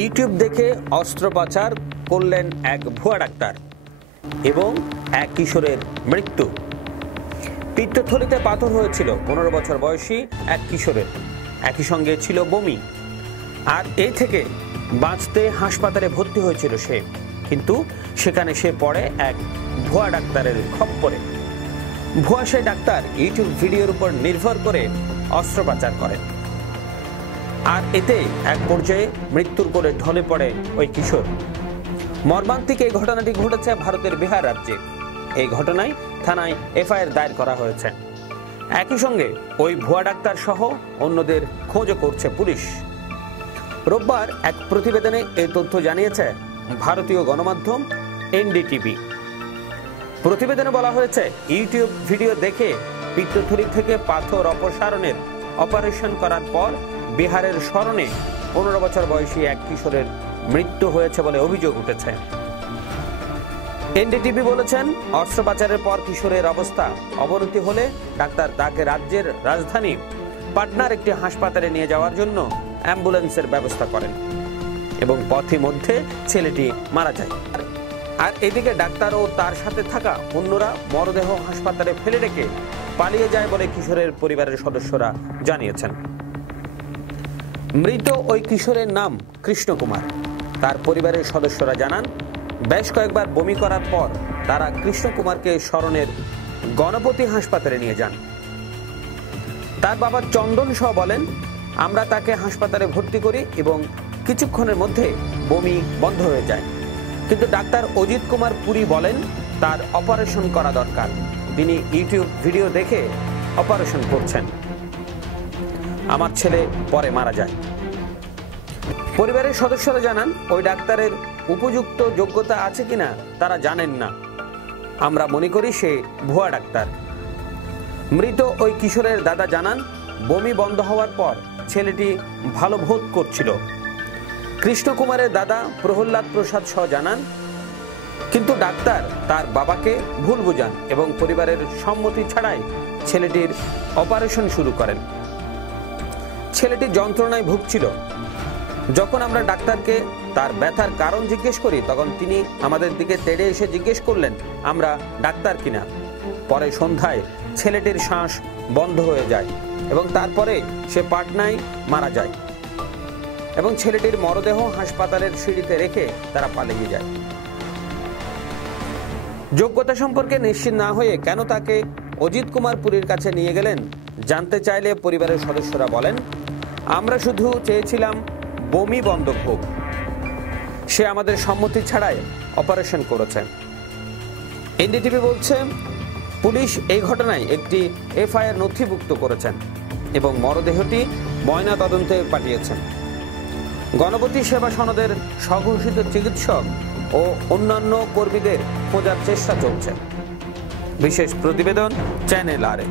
YouTube দেখে অস্ত্রোপচার করলেন এক ভুয়া ডাক্তার এবং এক কিশোরের মৃত্যু। পিত্তথলিতে পাথর হয়েছিল 15 বছর বয়সী এক কিশোরের, একই সঙ্গে ছিল বমি। আর এ থেকে বাঁচতে হাসপাতালে ভর্তি হয়েছিল সে, কিন্তু সেখানে সে পড়ে এক ভুয়া ডাক্তারের খপ্পরে। ভুয়া সেই ডাক্তার ইউটিউব ভিডিওর উপর নির্ভর করে অস্ত্রোপচার করেন, আর এতে এক পর্যায়ে মৃত্যুর কোলে ঢলে পড়ে ওই কিশোর। মর্মান্তিক এই ঘটনাটি ঘটেছে ভারতের বিহার রাজ্যে। এই ঘটনায় থানায় এফআইআর দায়ের করা হয়েছে। একই সঙ্গে ওই ভুয়া ডাক্তার সহ অন্যদের খোঁজও করছে পুলিশ। রোববার এক প্রতিবেদনে এই তথ্য জানিয়েছে ভারতীয় গণমাধ্যম এনডিটিভি। প্রতিবেদনে বলা হয়েছে, ইউটিউব ভিডিও দেখে পিত্তথলি থেকে পাথর অপসারণের অপারেশন করার পর বিহারের শরণে 15 বছর বয়সী এক কিশোরের মৃত্যু হয়েছে বলে অভিযোগ উঠেছে। এনডিটিভি বলেছেন, অস্ত্রোপচারের পর কিশোরের অবস্থা অবনতি হলে ডাক্তার তাকে রাজ্যের রাজধানী পাটনার একটি হাসপাতালে নিয়ে যাওয়ার জন্য অ্যাম্বুলেন্সের ব্যবস্থা করেন এবং পথে মধ্যে ছেলেটি মারা যায়। আর এদিকে ডাক্তার ও তার সাথে থাকা অন্যরা মরদেহ হাসপাতালে ফেলে রেখে পালিয়ে যায় বলে কিশোরের পরিবারের সদস্যরা জানিয়েছেন। মৃত ওই কিশোরের নাম কৃষ্ণ কুমার। তার পরিবারের সদস্যরা জানান, বেশ কয়েকবার বমি করার পর তারা কৃষ্ণ কুমারকে শরণের গণপতি হাসপাতালে নিয়ে যান। তার বাবা চন্দন সহ বলেন, আমরা তাকে হাসপাতালে ভর্তি করি এবং কিছুক্ষণের মধ্যে বমি বন্ধ হয়ে যায়, কিন্তু ডাক্তার অজিত কুমার পুরী বলেন তার অপারেশন করা দরকার। তিনি ইউটিউব ভিডিও দেখে অপারেশন করছেন। আমার ছেলে পরে মারা যায়। পরিবারের সদস্যরা জানান, ওই ডাক্তারের উপযুক্ত যোগ্যতা আছে কিনা তারা জানেন না। আমরা মনে করি সে ভুয়া ডাক্তার। মৃত ওই কিশোরের দাদা জানান, বমি বন্ধ হওয়ার পর ছেলেটি ভালো বোধ করছিল। কৃষ্ণ কুমারের দাদা প্রহ্লাদ প্রসাদ সহ জানান, কিন্তু ডাক্তার তার বাবাকে ভুল বোঝান এবং পরিবারের সম্মতি ছাড়াই ছেলেটির অপারেশন শুরু করেন। ছেলেটি যন্ত্রণায় ভুগছিল। যখন আমরা ডাক্তারকে তার ব্যথার কারণ জিজ্ঞেস করি, তখন তিনি আমাদের দিকে তেড়ে এসে জিজ্ঞেস করলেন আমরা ডাক্তার কিনা। পরে সন্ধ্যায় ছেলেটির শ্বাস বন্ধ হয়ে যায় এবং তারপরে সে পাটনায় মারা যায় এবং ছেলেটির মরদেহ হাসপাতালের সিঁড়িতে রেখে তারা পালিয়ে যায়। যোগ্যতা সম্পর্কে নিশ্চিত না হয়ে কেন তাকে অজিত কুমার পুরীর কাছে নিয়ে গেলেন জানতে চাইলে পরিবারের সদস্যরা বলেন, আমরা শুধু চেয়েছিলাম বমি বন্ধ হোক। সে আমাদের সম্মতি ছাড়াই অপারেশন করেছে। এনডিটিভি বলছে, পুলিশ এই ঘটনায় একটি এফআইআর নথিভুক্ত করেছেন এবং মরদেহটি ময়না তদন্তে পাঠিয়েছেন। গণপতি সেবা সনদের স্বঘোষিত চিকিৎসক ও অন্যান্য কর্মীদের খোঁজার চেষ্টা চলছে। বিশেষ প্রতিবেদন চ্যানেল আরে।